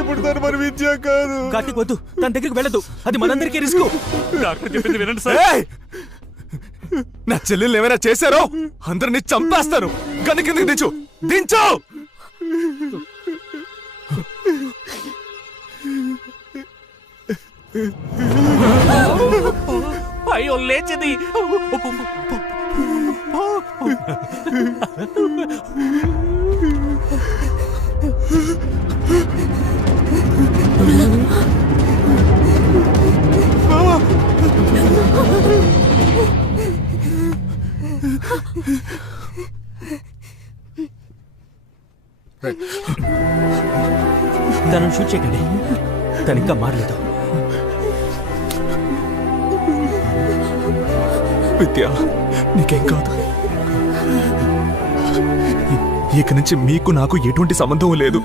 ఇప్పుడు తను మరి విద్య కాదు. కార్తీక్ వద్దు, తన దగ్గరికి వెళ్ళదు, అది మనందరికీ రిస్క్. డాక్టర్ చెప్పింది వినండి సార్. నా చెల్లెలు ఏమైనా చేశారో అందరినీ చంపేస్తాను. గని కిందకి దించు, దించు. అయ్యో లేచింది. తనను షూట్ చేయకండి, తను ఇంకా మారలేదు. విద్య నీకేం కాదు. ఇక నుంచి మీకు నాకు ఎటువంటి సంబంధం లేదు.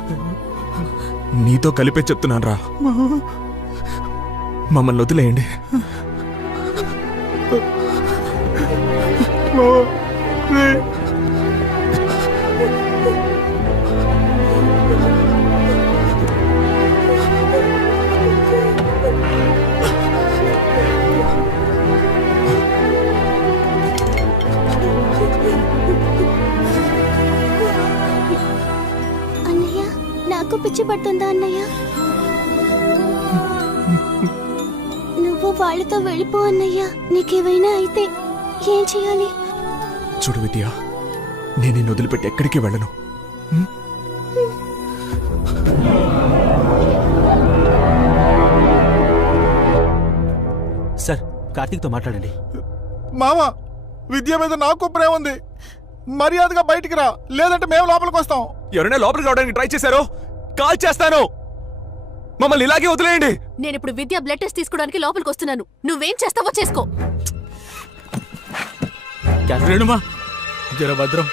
నీతో కలిపే చెప్తున్నాను రా. మమ్మల్ని వదిలేయండి. నాకు పిచ్చి పడుతుందా అన్నయ్య? నువ్వు వాళ్ళతో వెళ్ళిపో అన్నయ్య. నీకేమైనా అయితే ఏం చేయాలి? చూడు విద్య, నేను నిన్ను వదిలిపెట్టి ఎక్కడికి వెళ్ళను. సార్, కార్తీక్తో మాట్లాడండి. మామ, విద్య మీద నాకు ప్రేమ ఉంది. మర్యాదగా బయటికి రా, లేదంటే మేము లోపలికి వస్తాం. ఎవరైనా లోపలికి రావడానికి ట్రై చేశారో కాల్ చేస్తాను. మమ్మల్ని ఇలాగే వదిలేయండి. నేను ఇప్పుడు విద్య బ్లడ్ టెస్ట్ తీసుకోవడానికి లోపలికి వస్తున్నాను. నువ్వేం చేస్తావో చేసుకో. రేణుమా, జర భద్రం.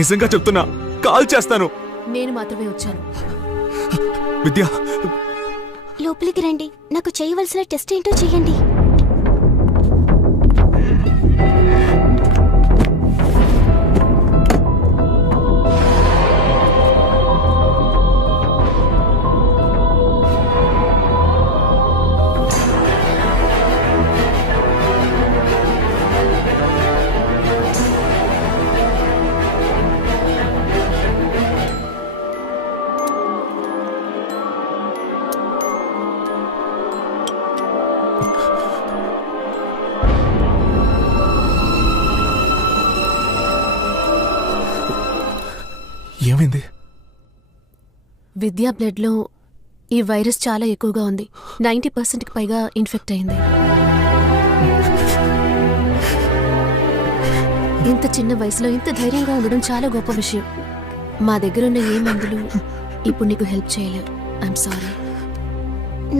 నిజంగా చెప్తున్నా, కాల్ చేస్తాను. నేను మాత్రమే వచ్చాను. విద్య, లోపలికి రండి. నాకు చేయవలసిన టెస్ట్ ఏంటో చెయ్యండి. ఏమైంది? విద్యా బ్లడ్ లో ఈ వైరస్ చాలా ఎక్కువగా ఉంది. 90% పైగా ఇన్ఫెక్ట్ అయింది. ఇంత చిన్న వయసులో ఇంత ధైర్యంగా ఉండడం చాలా గొప్ప విషయం. మా దగ్గర ఉన్న ఏ మందులు ఇప్పుడు నీకు హెల్ప్ చేయలేవు. I'm sorry.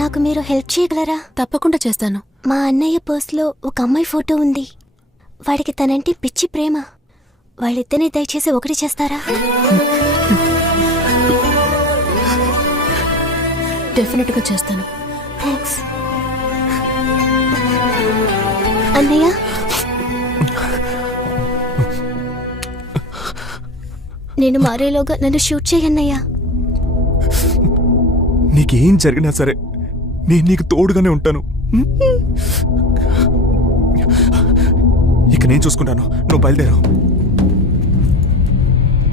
నాకు మీరు హెల్ప్ చేయగలరా? తప్పకుండా చేస్తాను. మా అన్నయ్య పర్స్లో ఒక అమ్మాయి ఫోటో ఉంది. వాడికి తనంటే పిచ్చి ప్రేమ. వాళ్ళిద్దరిని దయచేసి ఒకటి చేస్తారా? డెఫినెట్ గా చేస్తాను. థ్యాంక్స్ అన్నయ్య. నేను మారేలోగా నన్ను షూట్ చేయన్నయ్యా. నీకేం జరిగినా సరే నేను నీకు తోడుగానే ఉంటాను. ఇక నేను చూసుకుంటాను. నువ్వు బయలుదేరు.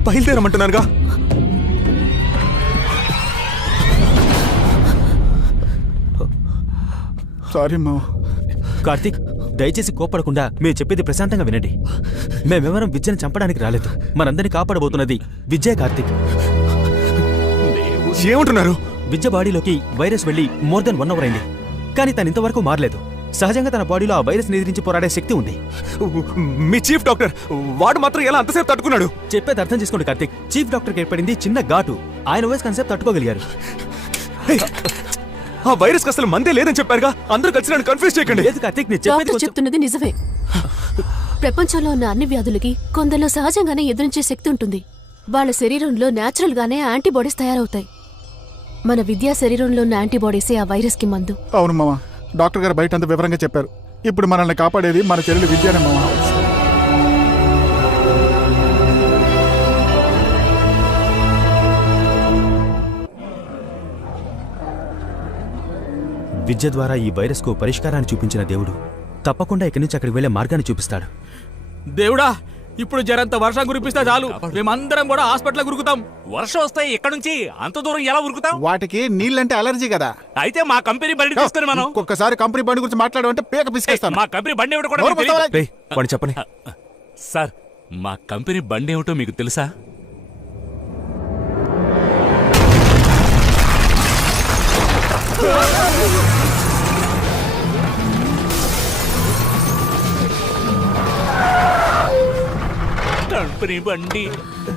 బయలుదేరమంటున్నానుగా. సారీ మా. కార్తీక్, దయచేసి కోపడకుండా మేము చెప్పేది ప్రశాంతంగా వినండి. మేమెవరం విద్యను చంపడానికి రాలేదు. మనందరినీ కాపాడబోతున్నది విద్య. కార్తీక్, ఏమంటున్నారు? విద్య బాడీలోకి వైరస్ వెళ్ళి మోర్ దెన్ 1 hour అయింది. కానీ తను ఇంతవరకు మారలేదు. సహజంగా తన బాడీలో ఆ వైరస్ ఎదిరించి పోరాడే శక్తి ఉంది. మీ చీఫ్ డాక్టర్ వాడు మాత్రం ఎలా అంతసేపు తట్టుకున్నాడు? చెప్పేది అర్థం చేసుకోండి కార్తీక్. చీఫ్ డాక్టర్కి ఏర్పడింది చిన్న ఘాటు. ఆయన వైరస్ కాన్సెప్ట్ తట్టుకోగలిగారు. ఆ వైరస్ అసలు మందే లేదని చెప్పారుగా. అందరూ కలిసి నన్ను కన్ఫ్యూజ్ చేయకండి. లేదు కార్తీక్, నేను చెప్పేది చెప్తున్నది నిజమే. ప్రపంచంలో ఉన్న అన్ని వ్యాధులకి కొందరిలో సహజంగానే ఎదురించే శక్తి ఉంటుంది. వాళ్ళ శరీరంలో న్యాచురల్ గానే యాంటీబాడీస్ తయారవుతాయి. మన విద్యా శరీరంలో ఉన్న యాంటీబాడీసే ఆ వైరస్ కి మందు. అవును మామ, డాక్టర్ గారు బయట అంత వివరంగా చెప్పారు. ఇప్పుడు మనల్ని కాపాడేది మన చెల్లెలు విద్యనే మామ. విద్య ద్వారా ఈ వైరస్కు పరిష్కారాన్ని చూపించిన దేవుడు తప్పకుండా ఇక్కడి నుంచి అక్కడికి వెళ్లే మార్గాన్ని చూపిస్తాడు. దేవుడా, ఇప్పుడు జరంత వర్షం కురిపిస్తే చాలు, మేమందరం కూడా హాస్పిటల్ గురుకుతాం. వర్షం వస్తాయి ఎక్కడి నుంచి అంత దూరం ఎలా ఉరుకుతాం? వాటికి నీళ్ళంటే అలర్జీ కదా. అయితే మా కంపెనీ బండి తీసుకొని మనం ఒక్కసారి కంపెనీ బండి గురించి మాట్లాడమంటే పేక పిసికేస్తాను. మా కంపెనీ బండి ఏమిటో కూడా మీకు తెలీదా? రేయ్, వాడిని చెప్పని. సార్, మా కంపెనీ బండి ఏమిటో మీకు తెలుసా? కంపెనీ బండి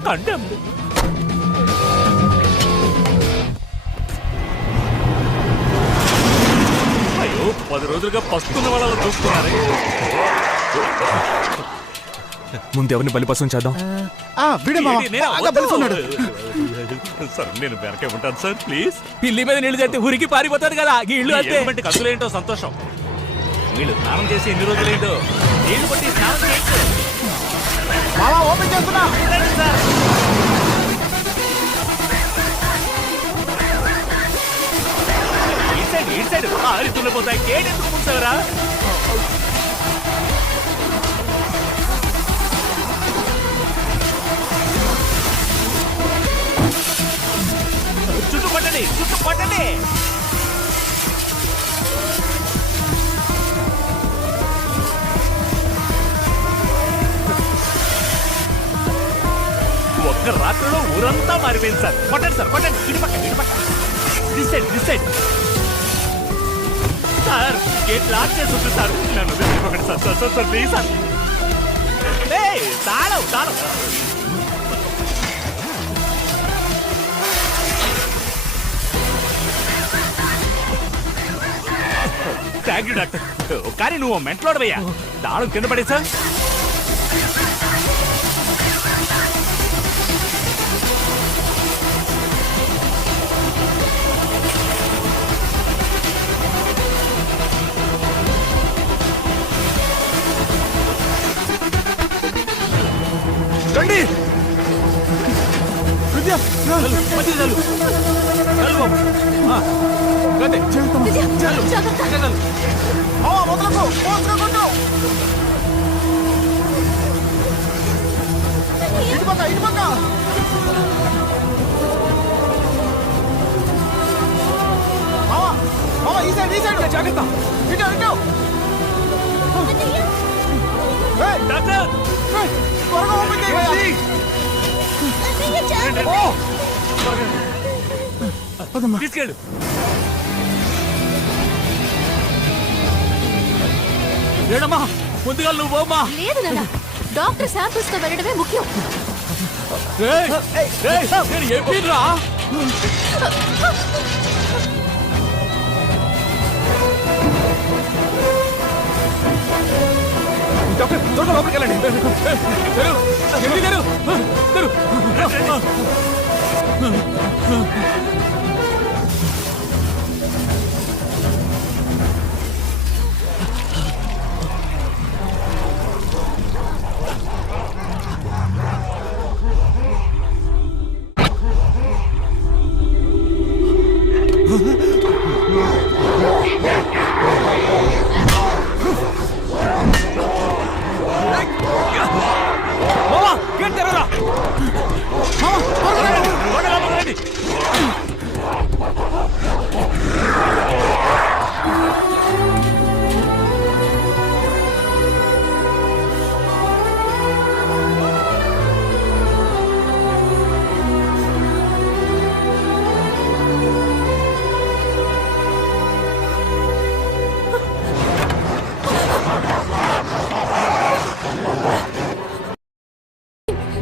కండం. అయ్యో, 10 రోజులుగా పస్తున్న వాళ్ళ చూస్తున్నారే. ముందు ఎవరిని బలిపసం చేద్దాం? వీడే మామ, ఏంటి, నేనా? బాగా బలిస్తున్నాడు. సార్, నేను వెనకే ఉంటాను సార్, ప్లీజ్. పిల్లి మీద నీళ్లు తెస్తే ఉరికి పారిపోతాడు కదా, ఈ ఇల్లు అంతే. బట్టి కసులేంటో సంతోషం. వీళ్ళు స్నానం చేసి ఎన్ని రోజులేంటో నీళ్లు బట్టి స్నానం చేయొచ్చు. మామ ఓపెన్ చేస్తున్నా. ఇటు సైడ్ ఆరితున్నపోతాయి. గేట్ ఎందుకు మూసావరా? చుట్టూ పట్టండి. ఒక్క రాత్రిలో ఊరంతా మారిపోయింది సార్. కొట్టండి సార్, కొట్టండి. ఇటు పక్క. This side. Sir, gate lock చేసి ఉంటుంది సార్. నన్ను వదిలిపోకండి సార్, ప్లీజ్ సార్. తాళం. Thank you doctor. కానీ నువ్వు మెంటలోడవయ్యా. తాళం కింద పడే సార్. రండి విద్య, ఇటు పక్క. మామ ఈ సైడ్. జాగ్రత్త. ఇటు. డాక్టర్, త్వరగా ఓపెన్ చేయండి. తీసుకెళ్ళు. ఏడమ్మా, ముందుగా నువ్వు పోమ్మా. లేదు నాన్న, డాక్టర్ శాంపిల్స్ తో వెళ్ళడమే ముఖ్యం. నేను చెప్పిరా. డాక్టర్, త్వరగా లోపలికి వెళ్ళండి.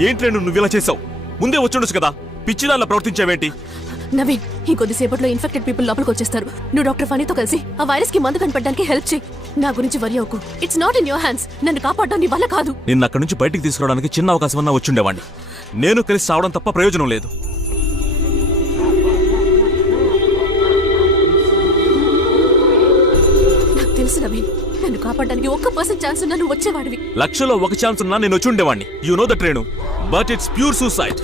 ఏంటి నువ్వు ఇలా చేసావు? ముందే వచ్చుండొచ్చు కదా, పిచ్చిదాల్లా ప్రవర్తించావేంటి? నవీన్, ఇంకొద్దిసేపట్లో ఇన్ఫెక్టెడ్ పీపుల్ లోపలికి వచ్చేస్తారు. నువ్వు డాక్టర్ ఫనీతో కలిసి ఆ వైరస్ కి మందు కనిపెట్టడానికి హెల్ప్ చేయి. నా గురించి వరి అవ్వకు. It's not in your hands. నన్ను కాపాడడం నీ వల్ల కాదు. నిన్న అక్కడి నుంచి బయటికి తీసుకురావడానికి చిన్న అవకాశం అన్నా వచ్చుండేవాడిని. నేను కలిసి సావడం తప్ప ప్రయోజనం లేదు. తెలుసు నవీన్, నన్ను కాపాడడానికి 1% ఛాన్స్ ఉన్నా నువ్వు వచ్చేవాడివి. లక్షలో ఒక ఛాన్స్ ఉన్నా నేను వచ్చి ఉండేవాడిని. You know that Renu, but it's pure suicide.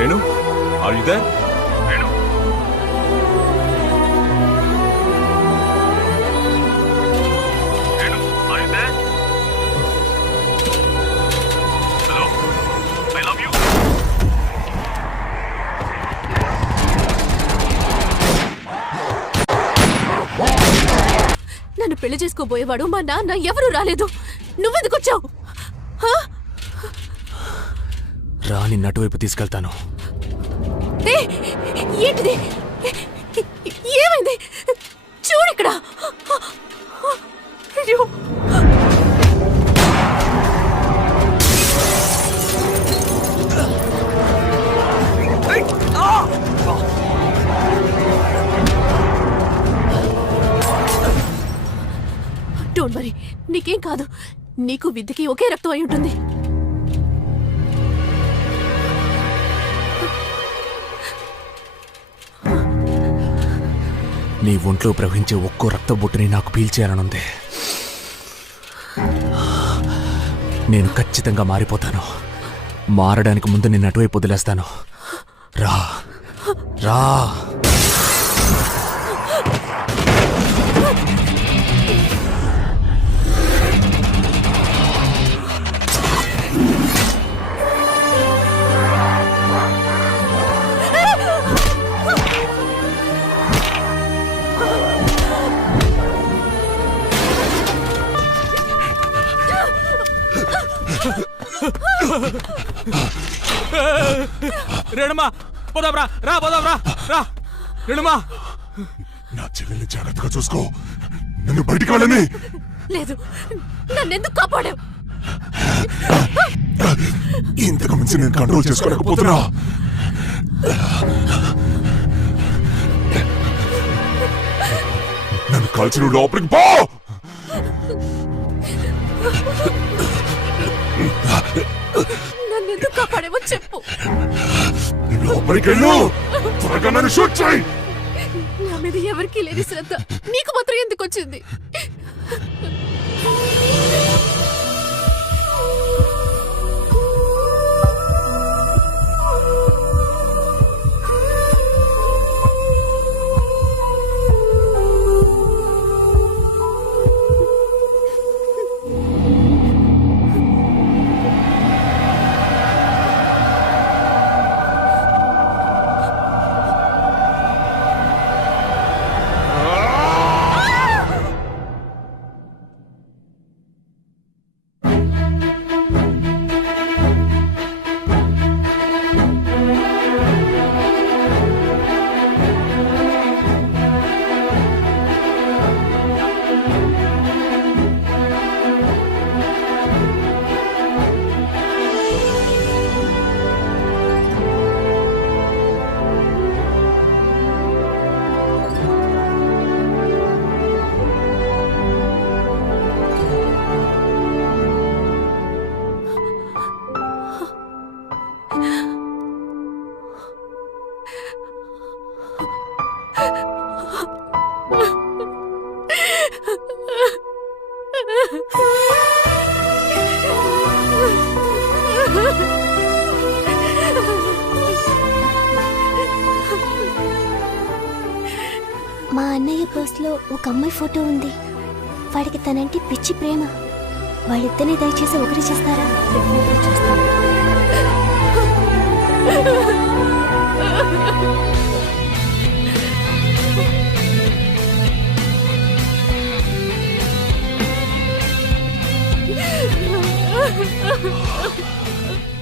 Renu, are you there? నన్ను పెళ్లి చేసుకోబోయేవాడు మా నాన్న ఎవరు రాలేదు. నువ్వెందుకు వచ్చావు? రా, నిన్ను అటువైపు తీసుకెళ్తాను. ఏంటిది? ఏమైంది? చూడిక్కడ. అయ్యో, డోంట్ వరీ, నీకేం కాదు. నీకు విద్యకి ఒకే రక్తం అయి ఉంటుంది. నీ ఒంట్లో ప్రవహించే ఒక్కో రక్త బొట్టుని నాకు పీల్చేయాలనుంది. నేను ఖచ్చితంగా మారిపోతాను. మారడానికి ముందు నిన్ను అటువైపు వదిలేస్తాను. రా రా. రేణుమా, పోదాంరా, రా పోదాంరా, రా రేణుమా. నా చెల్లెల్ని జాగ్రత్తగా చూసుకో. నన్ను బయటికి వెళ్ళని. లేదు, నన్నెందుకు కాపాడావు? ఇంతకు మించి నేను కంట్రోల్ చేసుకోలేకపోతున్నా. నన్ను కాల్చిన లోపలికి పో. నన్నెందుకు కాపాడేవో చెప్పు. లోపలికి వెళ్ళు. త్వరగా నన్ను షూట్ చేయి. నా మీద ఎవరికీ లేని శ్రద్ధ నీకు మాత్రం ఎందుకు వచ్చింది? మా అన్నయ్య పర్స్లో ఒక అమ్మాయి ఫోటో ఉంది. వాడికి తనంటే పిచ్చి ప్రేమ. వాళ్ళిద్దరిని దయచేసి ఒకటి చేస్తారా?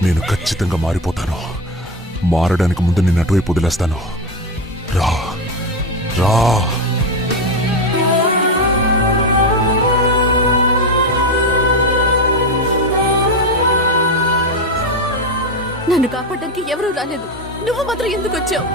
నేను ఖచ్చితంగా మారిపోతాను. మారడానికి ముందు నిన్ను అటువైపు వదిలేస్తాను. రా రా. నన్ను కాపాడడానికి ఎవరూ రాలేదు. నువ్వు మాత్రం ఎందుకు వచ్చావు?